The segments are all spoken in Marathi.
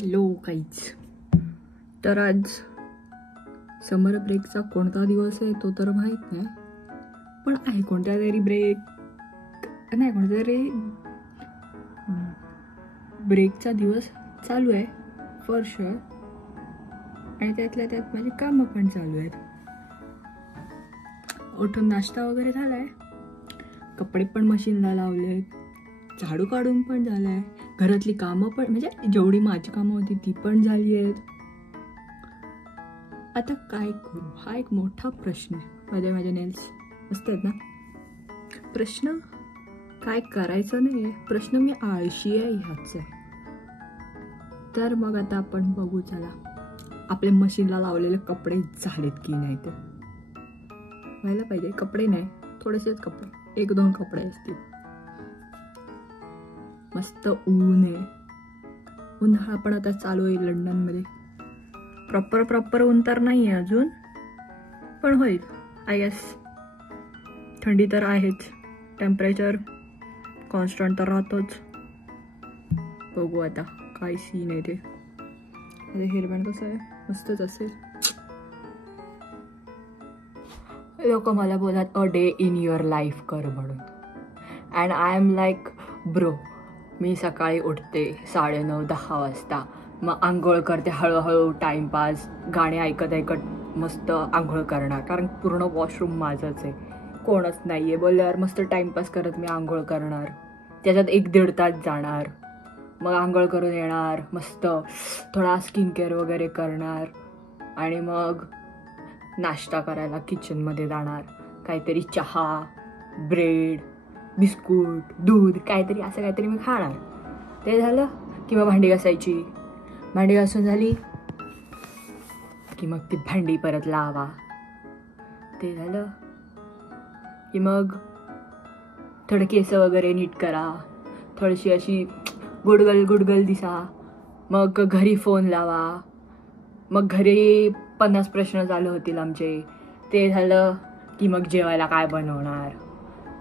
हॅलो काहीच. तर आज समर ब्रेकचा कोणता दिवस आहे तो तर माहीत नाही, पण आहे कोणत्या तरी कोणत्या तरी ब्रेकचा दिवस चालू आहे फॉर शुअर. आणि त्यातल्या त्यात माझी कामं पण चालू आहेत. उठून नाश्ता वगैरे झालाय, कपडे पण मशीनला लावलेत, झाडू काढून पण झालाय, घरातली कामं पण म्हणजे जेवढी माझी कामं होती ती पण झाली आहेत. आता काय करू हा एक मोठा प्रश्न आहे. माझे नेल्स मस्त आहेत ना. प्रश्न काय करायचं नाही आहे, प्रश्न मी आळशी आहे ह्याच आहे. तर मग आता आपण बघू, चला आपल्या मशीनला लावलेले कपडे झालेत की नाही. ते व्हायला पाहिजे. कपडे नाही, थोडेसेच कपडे, 1-2 कपडे असतील. मस्त ऊन आहे, उन्हाळा पण आता चालू आहे लंडनमध्ये. प्रॉपर ऊन तर नाही आहे अजून, पण होईल आय गेस. थंडी तर आहेच, टेम्परेचर कॉन्स्टंट तर राहतोच. बघू आता काय सीन आहे ते. हेअरबँड कसं आहे, मस्तच असेल. लोक मला बोलतात a day in your life कर म्हणून. And I am like bro, मी सकाळी उठते 9:30-10 वाजता, मग आंघोळ करते हळूहळू, टाइमपास गाणे ऐकत ऐकत मस्त आंघोळ करणार, कारण पूर्ण वॉशरूम माझंच आहे, कोणच नाही आहे बोलल्यावर मस्त टाइमपास करत मी आंघोळ करणार. त्याच्यात 1-1.5 तास जाणार. मग आंघोळ करून येणार, मस्त थोडा स्किन केअर वगैरे करणार, आणि मग नाश्ता करायला किचनमध्ये जाणार. काहीतरी चहा, ब्रेड, बिस्कुट, दूध, काहीतरी असं काहीतरी मी खाणार. ते झालं की मग भांडी घासायची. भांडी घासून झाली की मग ती भांडी परत लावा. ते झालं की मग थोडं केस वगैरे नीट करा, थोडीशी अशी गुडगल दिसा. मग घरी फोन लावा. मग घरी 50 प्रश्न चालू होतील आमचे. ते झालं की मग जेवायला काय बनवणार.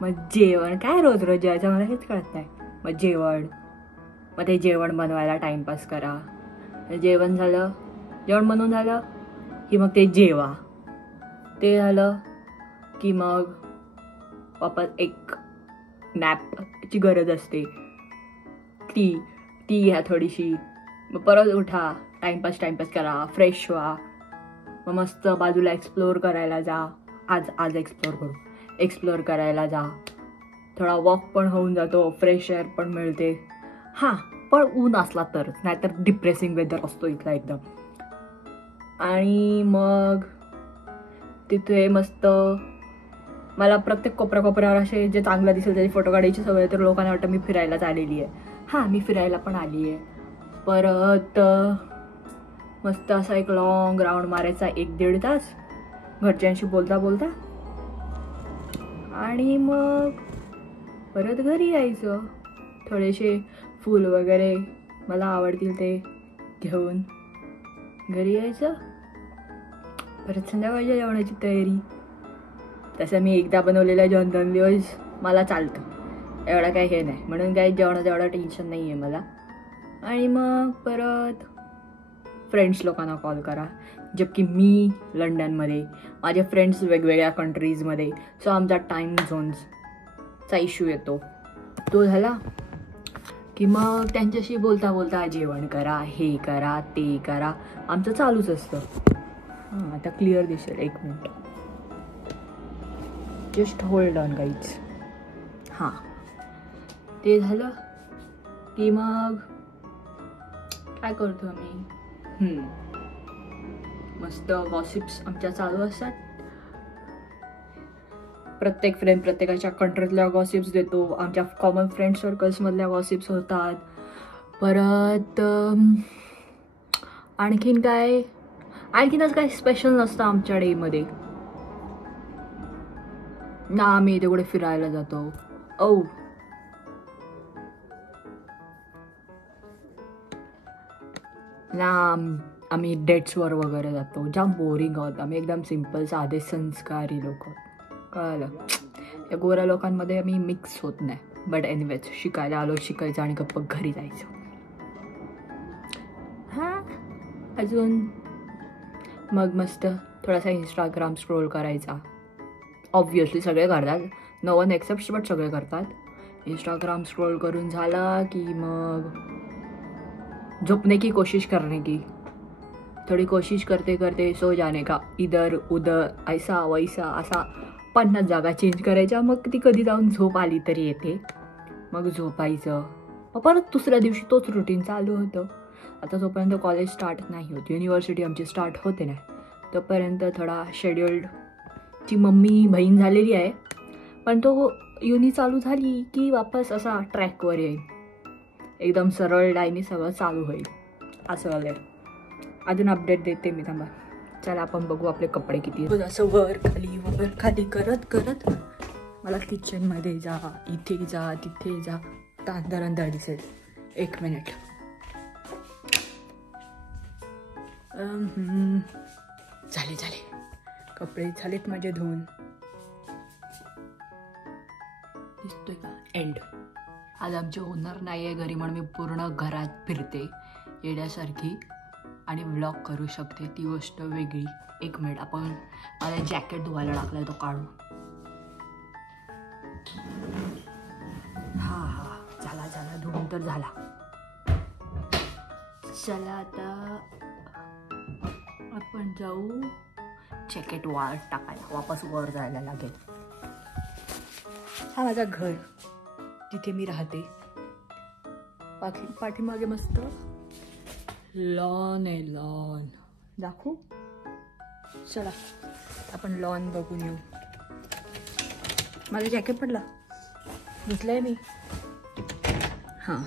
मग जेवण काय रोज जेवायचं मला हेच कळत नाही. मग मग ते जेवण बनवायला टाइमपास करा. जेवण बनवून झालं की मग ते जेवा. ते झालं की मग वापस एक नॅपची गरज असते, ती घ्या थोडीशी. मग परत उठा, टाइमपास करा, फ्रेश व्हा. मग मस्त बाजूला एक्सप्लोअर करायला जा. आज एक्सप्लोअर करायला जा. थोडा वॉक पण होऊन जातो, फ्रेश एअर पण मिळते. हां, पण ऊन असला तरच, नाहीतर डिप्रेसिंग वेदर असतो इथला एकदम. आणि मग तिथे मस्त मला प्रत्येक कोपऱ्यावर असे जे चांगलं दिसेल त्याचे फोटो काढायची सवय, तर लोकांना वाटतं मी फिरायलाच आलेली आहे. हां, मी फिरायला पण आली आहे. परत मस्त असा एक लॉंग राऊंड मारायचा 1-1.5 तास घरच्यांशी बोलता, आणि मग परत घरी यायचं. थोडेसे फूल वगैरे मला आवडतील ते घेऊन घरी यायचं. परत संध्याकाळच्या जेवणाची तयारी. तसं मी एकदा बनवलेलं जेवण 2 दिवस मला चालतं, एवढं काही हे नाही, म्हणून काही जेवणाचं एवढं टेन्शन नाही आहे मला. आणि मग परत फ्रेंड्स लोकांना कॉल करा. जबकि मी लंडनमध्ये, माझे फ्रेंड्स वेगवेगळ्या कंट्रीजमध्ये, सो आमचा टाईम झोन्सचा इश्यू येतो. तो झाला की मग त्यांच्याशी बोलता जेवण करा, हे करा, ते करा, आमचं चालूच असतं. हां, आता क्लिअर दिसेल, 1 minute, just hold on guys. हां, ते झालं की मग काय करतो आम्ही, मस्त गॉसिप्स आमच्या चालू असतात. प्रत्येक फ्रेंड प्रत्येकाच्या कंट्रीतल्या गॉसिप्स देतो. आमच्या कॉमन फ्रेंड सर्कल्समधल्या गॉसिप्स होतात. परत आणखीनच काय स्पेशल नसतं आमच्या डेमध्ये ना. आम्ही तेवढे फिरायला जातो. ना आम्ही डेट्सवर वगैरे जातो. जाम बोरिंग आहोत आम्ही, एकदम सिम्पल साधे संस्कारी लोक. कळलं, या गोऱ्या लोकांमध्ये आम्ही मिक्स होत नाही. बट एनिवेज, शिकायला आलो, शिकायचं आणि गप्प घरी जायचं. अजून मग मस्त थोडासा इंस्टाग्राम स्क्रोल करायचा. ऑब्वियसली सगळे करतात, नो वन एक्सेप्ट, बट सगळे करतात. इंस्टाग्राम स्क्रोल करून झाला की मग झोपने की कोशिश करने की, थोड़ी कोशिश करते करते सो जाने का. इधर उधर ऐसा वैसा असा 50 जागा चेंज करायच्या. मग ती कधी जाऊन झोप आली तरी येते. मग झोपायचं. मग परत दुसऱ्या दिवशी तोच रुटीन चालू होतं. आता जोपर्यंत कॉलेज स्टार्ट नाही होत, युनिव्हर्सिटी आमची स्टार्ट होते नाही, तोपर्यंत थोडा शेड्युल्डची मम्मी बहीण झालेली आहे. पण तो युनी चालू झाली की वापस असा ट्रॅकवर येईल, एकदम सरळ लाईनी सगळं चालू होईल असं वगैरे. अजून अपडेट देते मी, थांबा. चला आपण बघू आपले कपडे किती. असं वर खाली करत करत मला किचनमध्ये जा, इथे जा, तिथे जा, अंदर दिसेल. 1 मिनिट. झाले कपडे झालेत माझे धुवून. दिसतोय का एंड. आज आमचे ओनर नाही आहे घरी म्हणून मी पूर्ण घरात फिरते येण्यासारखी आणि व्लॉग करू शकते, ती गोष्ट वेगळी. 1 मिनिट. आपण मला जॅकेट धुवायला टाकलाय तो काढू. हा झाला धुवून तर झाला. चला आता आपण जाऊ जॅकेट वाळत टाकायला. वापस वर जायला लागेल. हा माझा घर, जिथे मी राहते. पाठीमागे मस्त लॉन आहे. लॉन दाखवू. चला आपण लॉन बघून येऊ. माझं जॅकेट पडला, धुतलंय मी. हां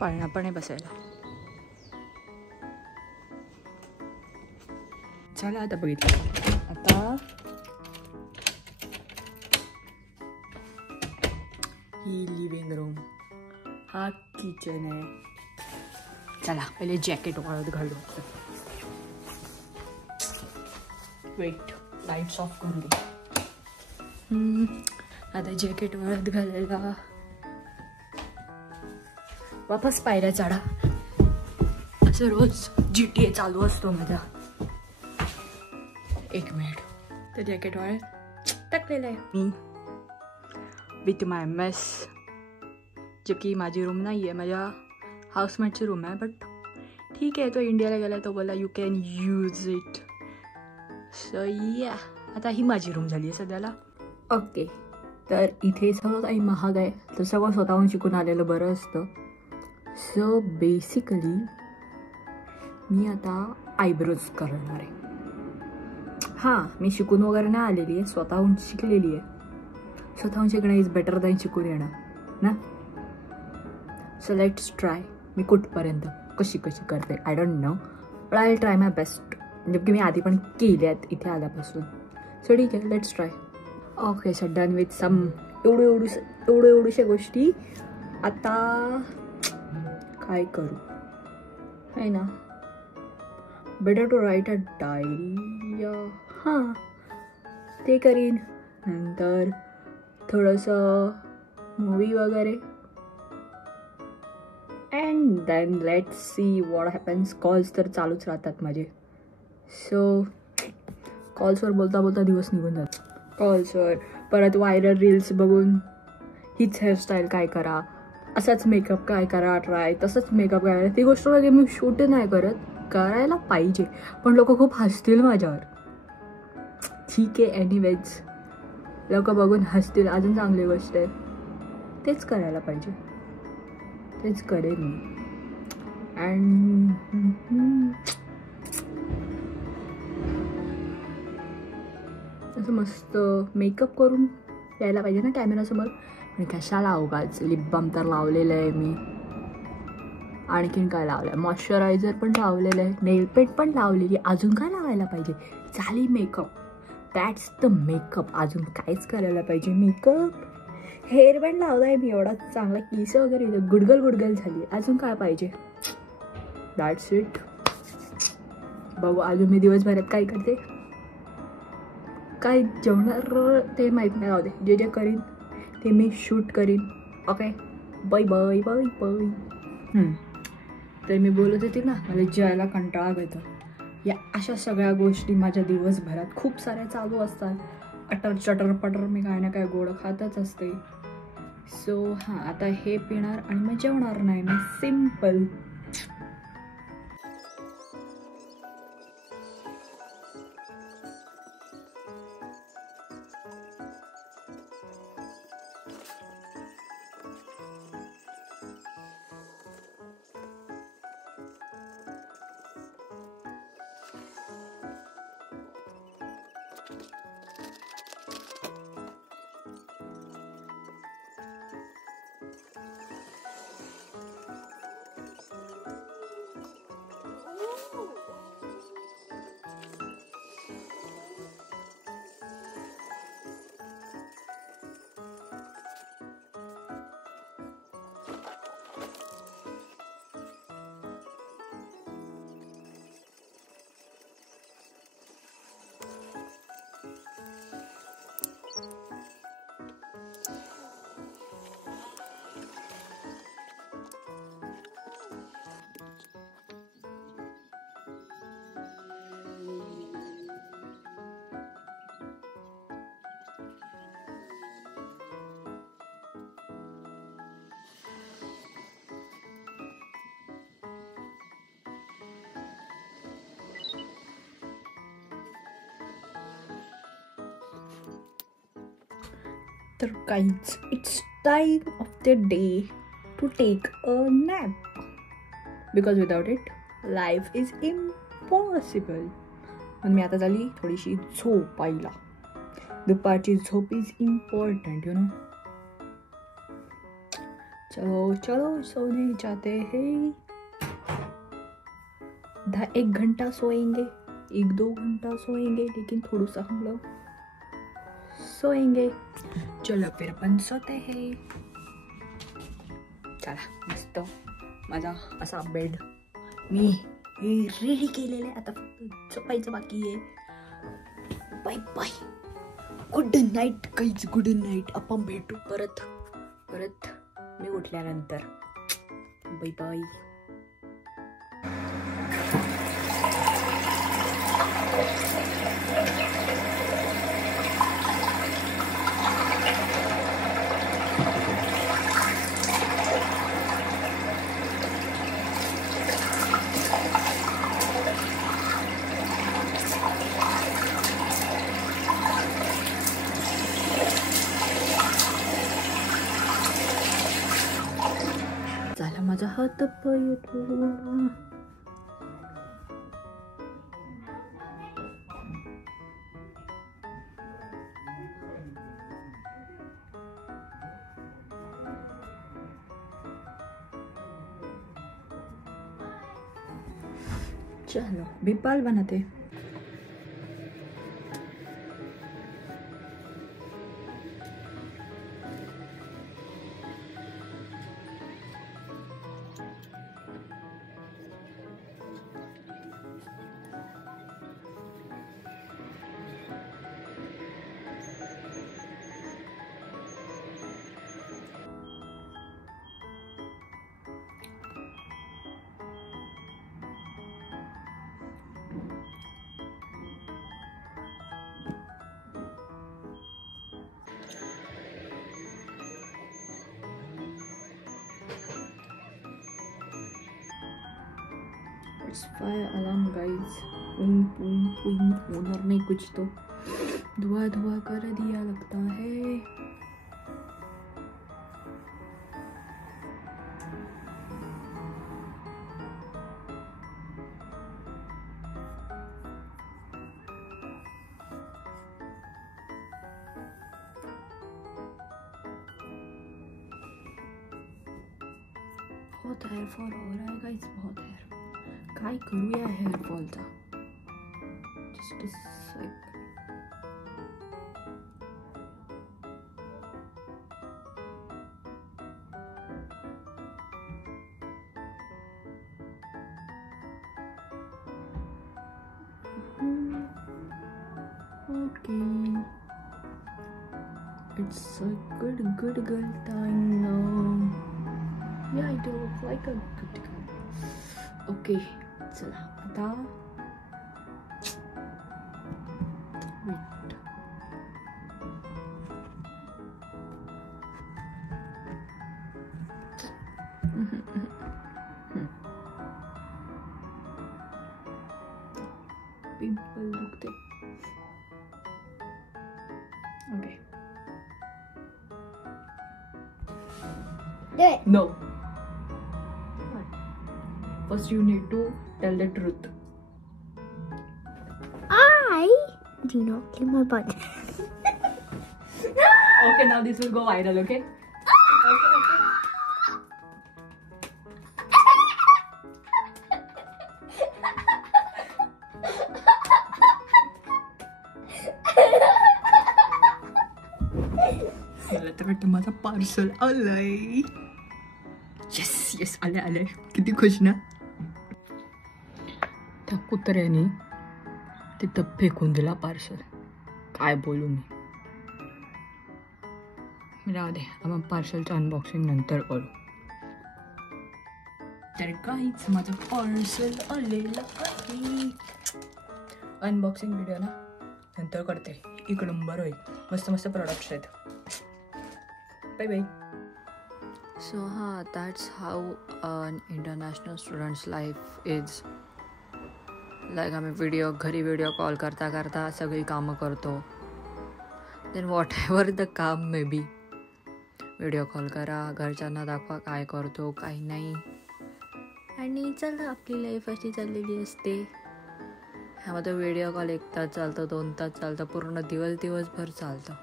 पाळणा पण आहे बसायला. चला आता बघितलं. आता ही लिव्हिंग रूम, हा किचन आहे. चला पहिले जॅकेट वाळत घालू. वेट, लाईट्स ऑफ करून दे. आता जॅकेट वाळत घालायला वापस पायऱ्या चढा. असं रोज GTA चालू असतो माझा. 1 मिनिट. तर जॅकेट वाळत टाकलेलं आहे मी विथ माय मेस, जो की माझी रूम नाही आहे, माझ्या हाऊसमेटची रूम आहे. बट ठीक आहे, तो इंडियाला गेला, तो बोला you can use it. So या, आता ही माझी रूम झाली आहे सध्याला. ओके, तर इथे सगळं काही महाग आहे, तर सगळं स्वतःहून शिकून आलेलं बरं असतं. सो बेसिकली मी आता आयब्रोज करणार आहे. हां, मी शिकून वगैरे नाही आलेली आहे, स्वतःहून शिकलेली आहे. स्वतःहून शिकणं इज बेटर दॅन शिकून येणं ना. So let's try. मी कुठपर्यंत कशी करते I don't know, but I will try my best. म्हणजे की मी आधी पण केले आहेत इथे आल्यापासून. सो ठीक आहे, let's try. Okay, so done with some एवढ्याशा गोष्टी. आता काय करू आहे ना, better to write a diary. हां, ते करीन. नंतर थोडंसं मूवी वगैरे. And then let's see what happens. Calls तर चालूच राहतात माझे. सो कॉल्सवर बोलता दिवस निघून जातो. कॉल्सवर परत व्हायरल रील्स बघून हीच हेअरस्टाईल काय करा, असाच मेकअप काय करा ट्राय, तसंच मेकअप काय करा. ती गोष्ट वगैरे मी शूट नाही करत, करायला पाहिजे, पण लोक खूप हसतील माझ्यावर. ठीक आहे, एनिवेज लोक बघून हसतील, अजून चांगली गोष्ट आहे. तेच करायला पाहिजे, तेच करेन मी. अँड असं मस्त मेकअप करून यायला पाहिजे ना कॅमेरासमोर. आणि कशाला उगाच. लिप बाम तर लावलेलं आहे मी. आणखीन काय लावलं आहे, मॉइश्चरायझर पण लावलेलं आहे, नेल पेंट पण लावलेली. अजून काय लावायला पाहिजे. झाली मेकअप, दॅट्स द मेकअप. अजून काहीच करायला पाहिजे. मेकअप, हेअर बँड लावला आहे मी एवढा चांगला, केस वगैरे गुडगल झाली. अजून काय पाहिजे. That's it. बघू अजून मी दिवसभरात काय करते, काय जेवणार ते माहीत नाही. राहू दे, जे जे करीन ते मी शूट करीन. Okay, bye bye bye bye. तर मी बोलत होती ना, मला जेवायला कंटाळा येतो. या अशा सगळ्या गोष्टी माझ्या दिवसभरात खूप साऱ्या चालू असतात. अटर चटर पटर मी काय ना काय गोड खातच असते. सो हां, आता हे पिणार आणि मग जेवणार नाही मी. सिम्पल. तर काहीच, it's time of the day to take a nap, because without it life is impossible. म्हणून मी आता झाली थोडीशी झोपायला. दुपारची झोप इज इम्पॉर्टंट, यू नो. चलो चलो सोने जाते हैं. 1 घंटा सोएंगे, 1-2 घंटा सोएंगे, लेकिन थोड़ा सा हम लोग सोएंगे. चलो फिर अपन सोते हैं. चला, मस्त माझा असा बेड मी रेडी केलेला आहे. आता फक्त झोपायचं बाकी आहे. बाय बाय, गुड नाईट काहीच, गुड नाईट. आपण भेटू परत मी उठल्यानंतर. Bye bye. झाला माझा हात पाय. चलो बिपाल बनाते. It's fire alarm guys. Owner ने कुछ तो धुआं धुआं कर दिया लगता है. बहुत हेयर फॉल हो रहा है गाइस, बहुत हेयर. काय करू या हेयर फॉलचा. Just like Okay. It's a good girl time now. Yeah, I do look like a good girl. Okay, चला आता wait. Pimple दुखते. Okay. Do it. No. First you need to tell the truth. I do not kill my butt. Okay, now this will go viral, okay? Okay. मला तर वाटतं माझा पार्सल आलंय. येस आलंय. किती खुश ना. त्या कुत्र्याने तिथं फेकून दिला पार्सल. काय बोलू मी. राहू दे, आपण पार्सलचं अनबॉक्सिंग नंतर करू. तर काहीच माझं पार्सल आलेलं आहे. अनबॉक्सिंग व्हिडिओ ना नंतर करते. एक नंबर होईल. मस्त प्रोडक्ट्स आहेत. Bye. So that's how an international student's life is. Like आम्ही घरी व्हिडिओ कॉल करता सगळी कामं करतो. देन वॉट एव्हर द काम मे बी, व्हिडिओ कॉल करा, घरच्यांना दाखवा काय करतो काय नाही, आणि चला आपली लाईफ अशी चाललेली असते. ह्यामध्ये व्हिडिओ कॉल 1 तास चालतं, 2 तास चालतं, पूर्ण दिवसभर चालतं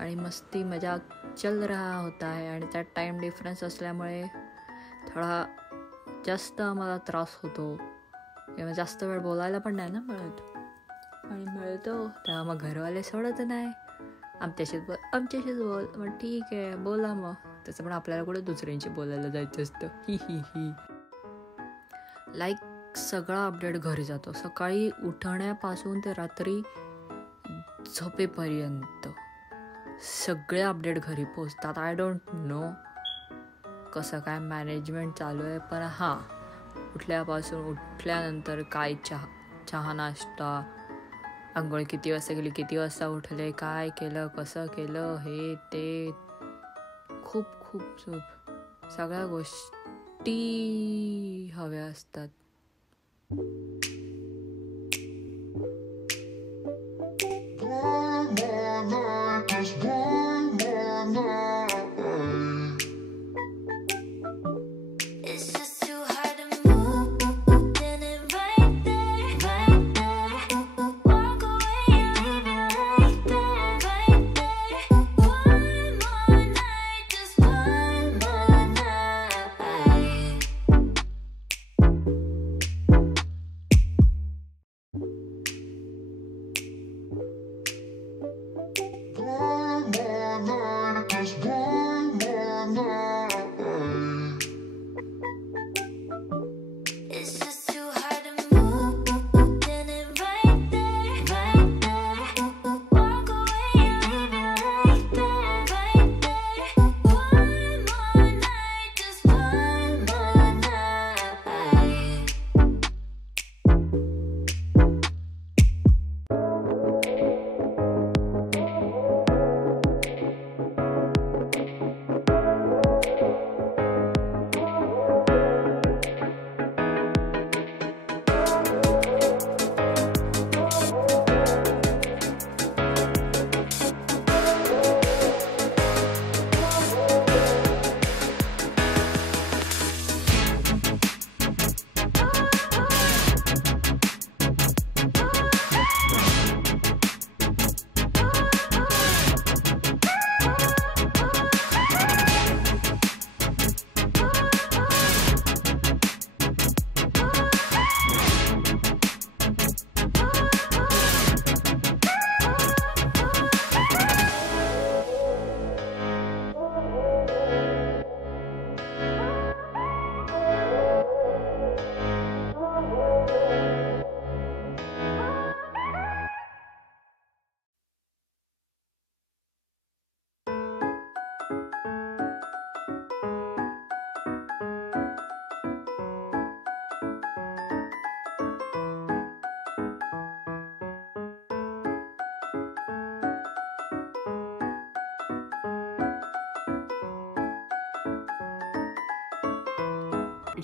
आणि मस्ती मजाक चल रहा होता है. आणि त्यात टाईम डिफरन्स असल्यामुळे थोडा जास्त आम्हाला त्रास होतो किंवा जास्त वेळ बोलायला पण नाही ना मिळत. आणि मिळतो तेव्हा मग घरवाले सोडत नाही. आमच्याशीच बोल. मग ठीक आहे बोला. मग तसं पण आपल्याला कुठे दुसऱ्यांशी बोलायला जायचं असतं. ही लाईक सगळा अपडेट घरी जातो. सकाळी उठण्यापासून ते रात्री झोपेपर्यंत सगळे अपडेट घरी पोचतात. आय डोंट नो कसं काय मॅनेजमेंट चालू आहे, पण हां, उठल्यानंतर काय चहा नाश्ता, आंघोळ किती वाजता केली, किती वाजता उठले, काय केलं, कसं केलं, हे ते खूप सगळ्या गोष्टी हव्या असतात.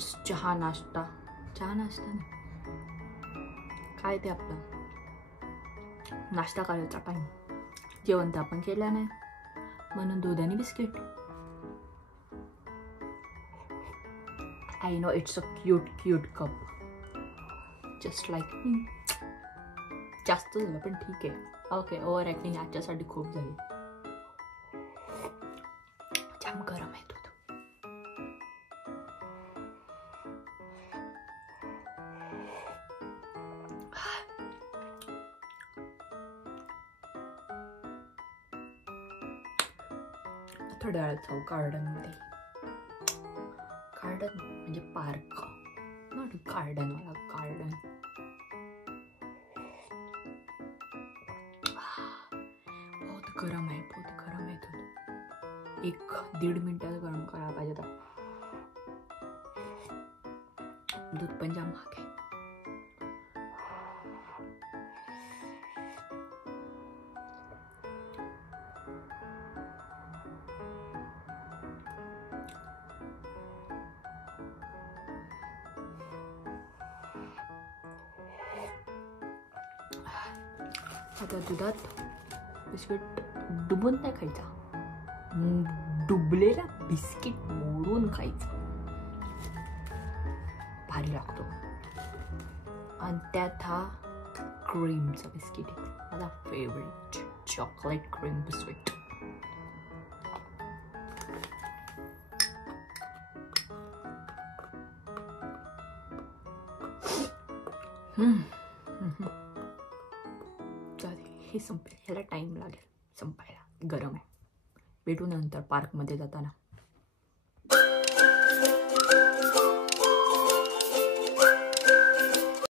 इट्स चहा नाश्ता नाही, काय ते आपलं नाश्ता करायचा टाईम. जेवण तर आपण केलं नाही, म्हणून दूध आणि biscuit. I know it's a cute cup, just like me. जास्त झालं पण ठीक आहे. ओके, ओव्हर ॲक्टिंग याच्यासाठी खूप झाली. जाम गरम आहे दूध. थोड्या वेळात जाऊ गार्डनमध्ये. गार्डन म्हणजे पार्क, नॉट गार्डन वाला गार्डन. बहुत गरम आहे दूध. 1-1.5 मिनिटात गरम करायला पाहिजे तर. दूध पण जाम महाग आहे. आता दुधात बिस्किट डुबून नाही खायचा, डुबलेला बिस्किट मोडून खायचा, भारी लागतो. आणि त्यात हा क्रीमचा बिस्किट आहे, माझा फेवरेट चॉकलेट क्रीम बिस्किट. हे संपेल, ह्याला टाईम लागेल संपायला, गरम आहे. भेटू नंतर पार्कमध्ये जाताना.